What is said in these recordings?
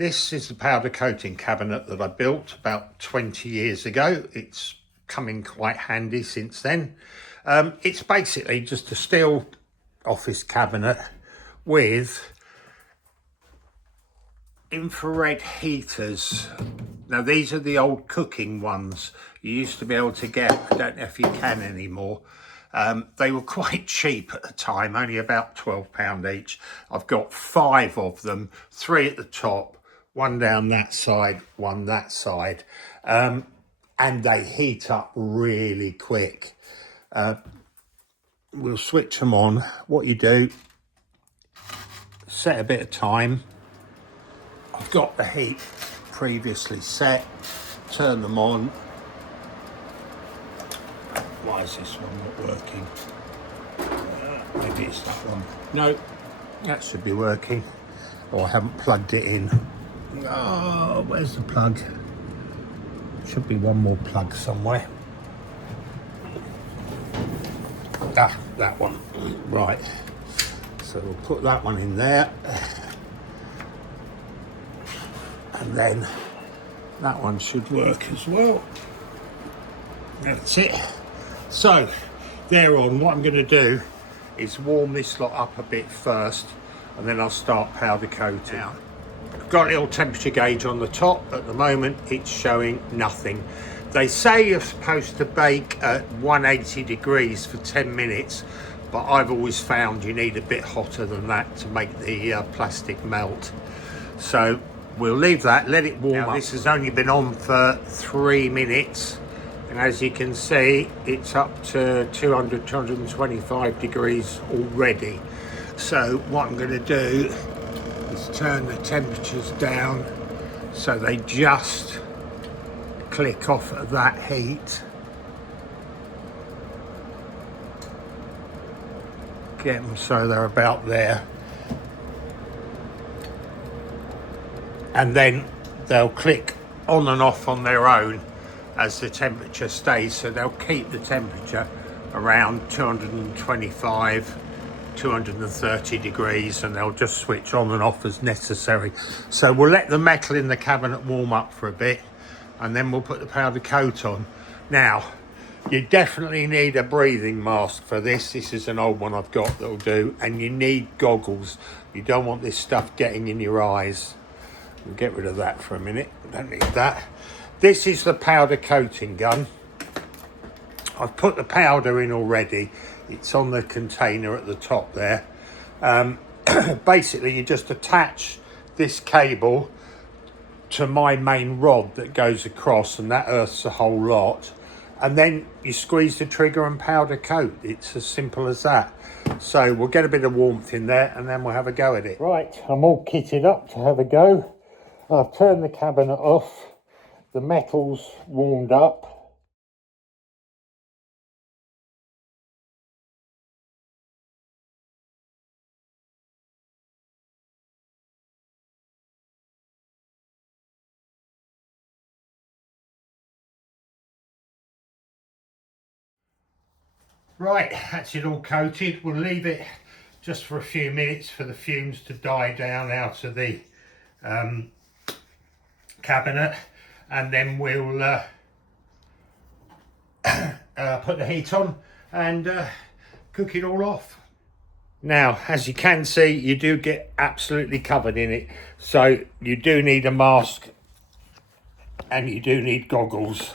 This is the powder coating cabinet that I built about 20 years ago. It's come in quite handy since then. It's basically just a steel office cabinet with infrared heaters. Now these are the old cooking ones you used to be able to get. I don't know if you can anymore. They were quite cheap at the time, only about £12 each. I've got 5 of them, 3 at the top, 1 down that side, 1 that side, and they heat up really quick. We'll switch them on. What you do, set a bit of time. I've got the heat previously set, turn them on. Why is this one not working? Maybe it's that one. No, that should be working. Oh, I haven't plugged it in. Oh, where's the plug? Should be one more plug somewhere. Ah, that one. Right. So we'll put that one in there. And then that one should work as well. That's it. So they're on. What I'm going to do is warm this lot up a bit first, and then I'll start powder coating. Now, I've got a little temperature gauge on the top. At the moment it's showing nothing. They say you're supposed to bake at 180 degrees for 10 minutes, but I've always found you need a bit hotter than that to make the plastic melt. So we'll leave that, let it warm up. This has only been on for 3 minutes, and as you can see, it's up to 200, 225 degrees already. So what I'm going to do is turn the temperatures down so they just click off at that heat. Get them so they're about there. And then they'll click on and off on their own as the temperature stays. So they'll keep the temperature around 225, 230 degrees, and they'll just switch on and off as necessary. So we'll let the metal in the cabinet warm up for a bit, and then we'll put the powder coat on. Now, you definitely need a breathing mask for this. This is an old one I've got that'll do, and you need goggles. You don't want this stuff getting in your eyes. We'll get rid of that for a minute. Don't need that. This is the powder coating gun. I've put the powder in already. It's on the container at the top there. Basically, you just attach this cable to my main rod that goes across, and that earths the whole lot. And then you squeeze the trigger and powder coat. It's as simple as that. So we'll get a bit of warmth in there, and then we'll have a go at it. Right, I'm all kitted up to have a go. I've turned the cabinet off. The metal's warmed up. Right, that's it all coated. We'll leave it just for a few minutes for the fumes to die down out of the cabinet, and then we'll put the heat on and cook it all off. Now, as you can see, you do get absolutely covered in it, so you do need a mask and you do need goggles.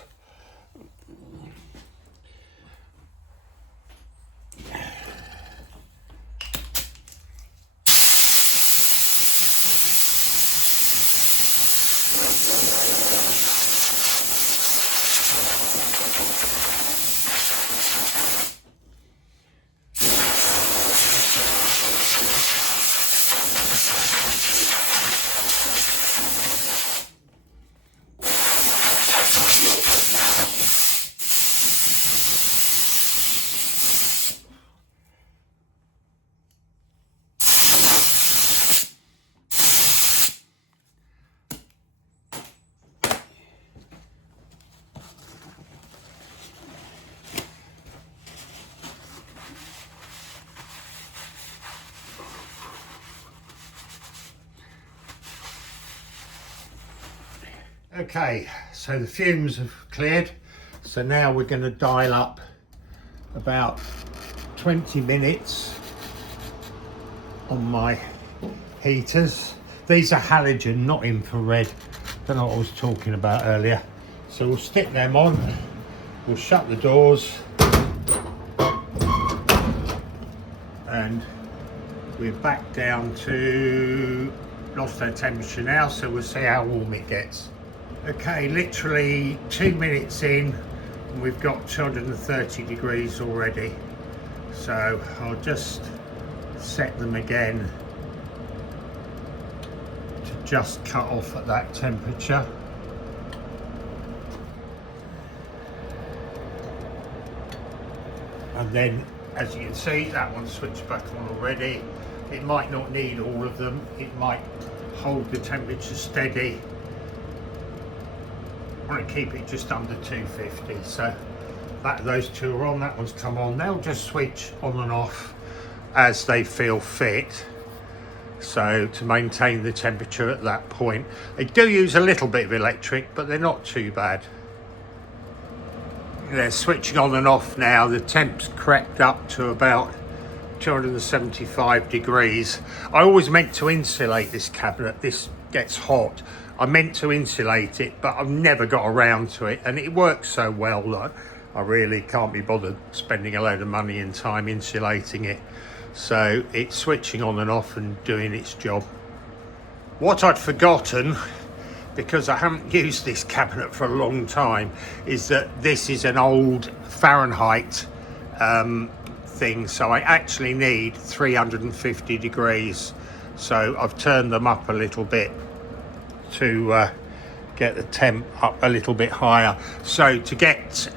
Okay, so the fumes have cleared. So now we're going to dial up about 20 minutes on my heaters. These are halogen, not infrared. Don't know what I was talking about earlier. So we'll stick them on. We'll shut the doors. And we're back down to, lost our temperature now, so we'll see how warm it gets. Okay, literally 2 minutes in and we've got 230 degrees already. So I'll just set them again to just cut off at that temperature. And then, as you can see, that one's switched back on already. It might not need all of them. It might hold the temperature steady. I want to keep it just under 250. So those two are on, that one's come on. They'll just switch on and off as they feel fit. So to maintain the temperature at that point. They do use a little bit of electric, but they're not too bad. They're switching on and off now. The temp's crept up to about 275 degrees. I always meant to insulate this cabinet. This gets hot. I meant to insulate it, but I've never got around to it, and it works so well that I really can't be bothered spending a load of money and time insulating it. So it's switching on and off and doing its job. What I'd forgotten, because I haven't used this cabinet for a long time, is that this is an old Fahrenheit thing, so I actually need 350 degrees. So I've turned them up a little bit to get the temp up a little bit higher. So to get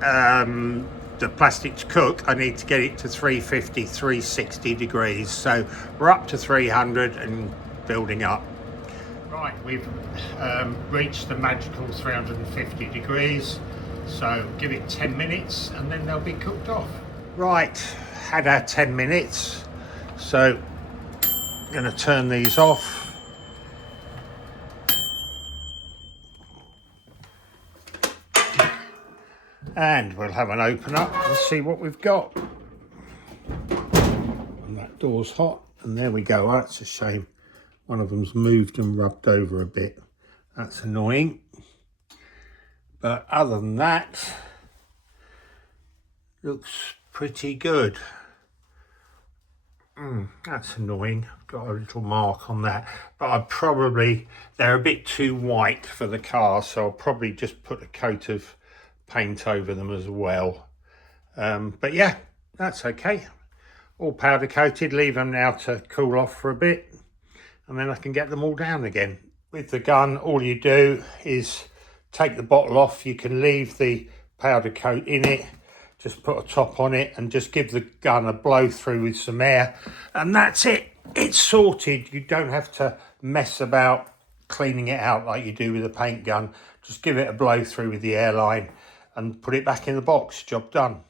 the plastic to cook, I need to get it to 350, 360 degrees. So we're up to 300 and building up. Right, we've reached the magical 350 degrees. So give it 10 minutes and then they'll be cooked off. Right, had our 10 minutes. So I'm going to turn these off. And we'll have an open up and see what we've got. And that door's hot. And there we go. Oh, that's a shame. One of them's moved and rubbed over a bit. That's annoying. But other than that, looks pretty good. That's annoying. I've got a little mark on that. But they're a bit too white for the car, so I'll probably just put a coat of paint over them as well. But yeah, that's okay. All powder coated. Leave them now to cool off for a bit, and then I can get them all down again. With the gun, all you do is take the bottle off. You can leave the powder coat in it, just put a top on it and just give the gun a blow through with some air, and that's it. It's sorted. You don't have to mess about cleaning it out like you do with a paint gun. Just give it a blow through with the airline and put it back in the box. Job done.